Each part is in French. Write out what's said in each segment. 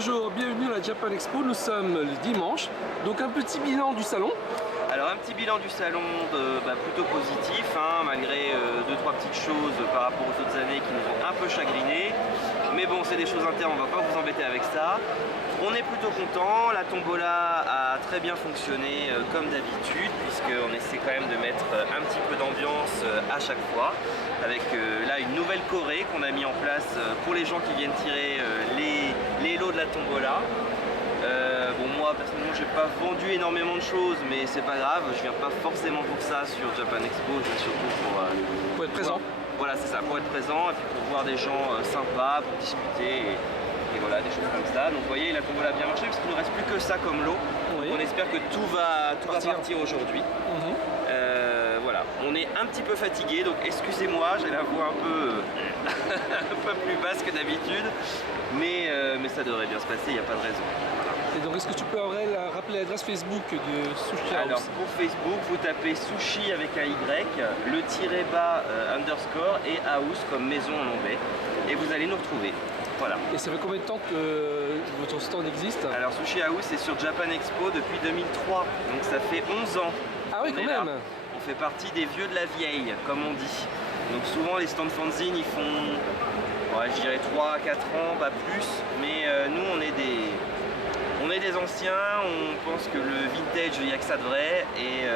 Bonjour, bienvenue à la Japan Expo, nous sommes le dimanche, donc un petit bilan du salon. Alors un petit bilan du salon plutôt positif, hein, malgré 2-3 petites choses par rapport aux autres années qui nous ont un peu chagrinés. Mais bon, c'est des choses internes, on va pas vous embêter avec ça. On est plutôt content, la tombola a très bien fonctionné comme d'habitude, puisqu'on essaie quand même de mettre un petit peu d'ambiance à chaque fois, avec là une nouvelle choré qu'on a mis en place pour les gens qui viennent tirer les lots de la tombola. Bon, moi personnellement j'ai pas vendu énormément de choses, mais c'est pas grave, je viens pas forcément pour ça sur Japan Expo, je viens surtout Pour être présent. Voilà, c'est ça, pour être présent et puis pour voir des gens sympas, pour discuter et voilà, des choses comme ça. Donc vous voyez, la tombola a bien marché parce qu'il ne reste plus que ça comme lot. Oui. On espère que tout va partir aujourd'hui. Voilà, on est un petit peu fatigué, donc excusez-moi, j'ai la voix un peu, un peu plus basse que d'habitude, mais ça devrait bien se passer, il n'y a pas de raison. Et donc est-ce que tu peux rappeler l'adresse Facebook de Sushi House? Alors pour Facebook, vous tapez sushi avec un Y, le tiret bas underscore et house comme maison en anglais, et vous allez nous retrouver. Voilà. Et ça fait combien de temps que votre stand existe? Alors Sushi House est sur Japan Expo depuis 2003, donc ça fait 11 ans. Ah oui, quand même. On fait partie des vieux de la vieille, comme on dit. Donc souvent les stands fanzine ils font, ouais, je dirais 3-4 ans, pas plus, mais nous on est des anciens, on pense que le vintage il n'y a que ça de vrai, et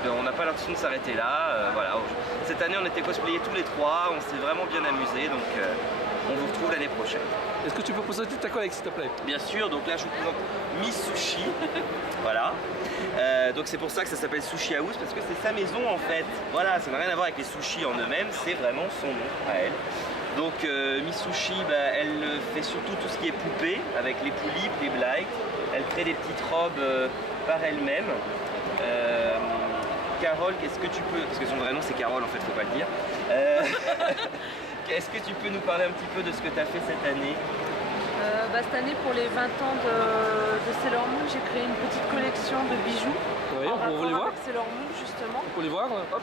puis, on n'a pas l'impression de s'arrêter là. Voilà. Cette année on était cosplayés tous les trois, on s'est vraiment bien amusé, donc on vous retrouve l'année prochaine. Est-ce que tu peux présenter ta collègue s'il te plaît? Bien sûr, donc là je vous présente Miss Sushi, voilà. Donc c'est pour ça que ça s'appelle Sushi House, parce que c'est sa maison en fait. Voilà, ça n'a rien à voir avec les sushis en eux-mêmes, c'est vraiment son nom à elle. Donc Miss Sushi, elle fait surtout tout ce qui est poupée, avec les poulipes, les blights. Elle crée des petites robes par elle-même. Carole, qu'est-ce que tu peux... Parce que son vrai nom c'est Carole en fait, faut pas le dire. Est-ce que tu peux nous parler un petit peu de ce que tu as fait cette année? Cette année, pour les 20 ans de Sailor Moon, j'ai créé une petite collection de bijoux. Oui, on veut les voir. Avec Sailor Moon, justement. On peut les voir, hop.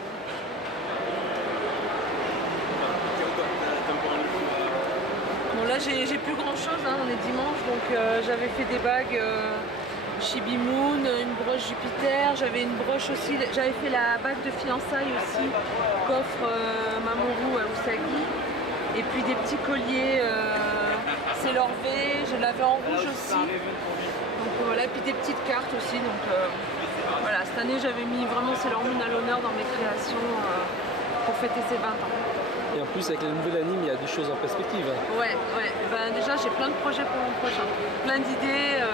Bon, là, j'ai plus grand chose, hein, on est dimanche, donc j'avais fait des bagues Chibi Moon, une broche Jupiter, j'avais une broche aussi, j'avais fait la bague de fiançailles aussi, coffre Mamoru à Usagi, et puis des petits colliers Sailor V, je l'avais en rouge aussi, donc voilà, et puis des petites cartes aussi, donc voilà, cette année j'avais mis vraiment Sailor Moon à l'honneur dans mes créations pour fêter ses 20 ans. Et en plus avec la nouvelle anime, il y a des choses en perspective. Ouais, déjà j'ai plein de projets pour mon prochain, plein d'idées.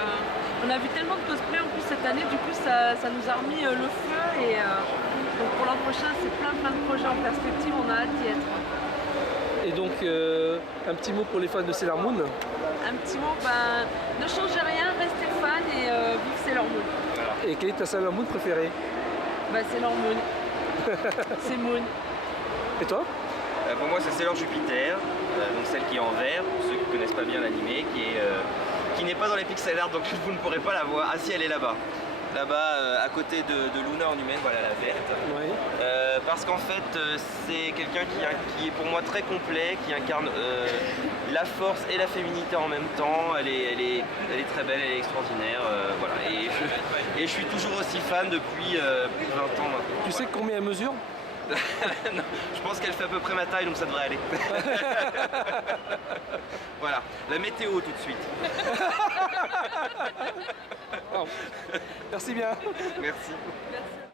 On a vu tellement de cosplay en plus cette année, du coup ça nous a remis le feu, et donc pour l'an prochain c'est plein de projets en perspective, on a hâte d'y être. Et donc un petit mot pour les fans de Sailor Moon. Un petit mot, ne changez rien, restez fans et vive Sailor Moon. Voilà. Et quelle est ta Sailor Moon préférée? Sailor Moon. C'est Moon. Et toi? Pour moi c'est Sailor Jupiter, donc celle qui est en vert, pour ceux qui ne connaissent pas bien l'animé, qui n'est pas dans les pixel art, donc vous ne pourrez pas la voir. Ah si, elle est là-bas. Là-bas, à côté de Luna en humaine, voilà la verte. Oui. Parce qu'en fait, c'est quelqu'un qui est pour moi très complet, qui incarne la force et la féminité en même temps. Elle est très belle, elle est extraordinaire. Voilà. Et je suis toujours aussi fan depuis plus de 20 ans maintenant. Tu sais combien elle mesure? Non, je pense qu'elle fait à peu près ma taille, donc ça devrait aller. Voilà, la météo tout de suite. Oh. Merci bien. Merci. Merci.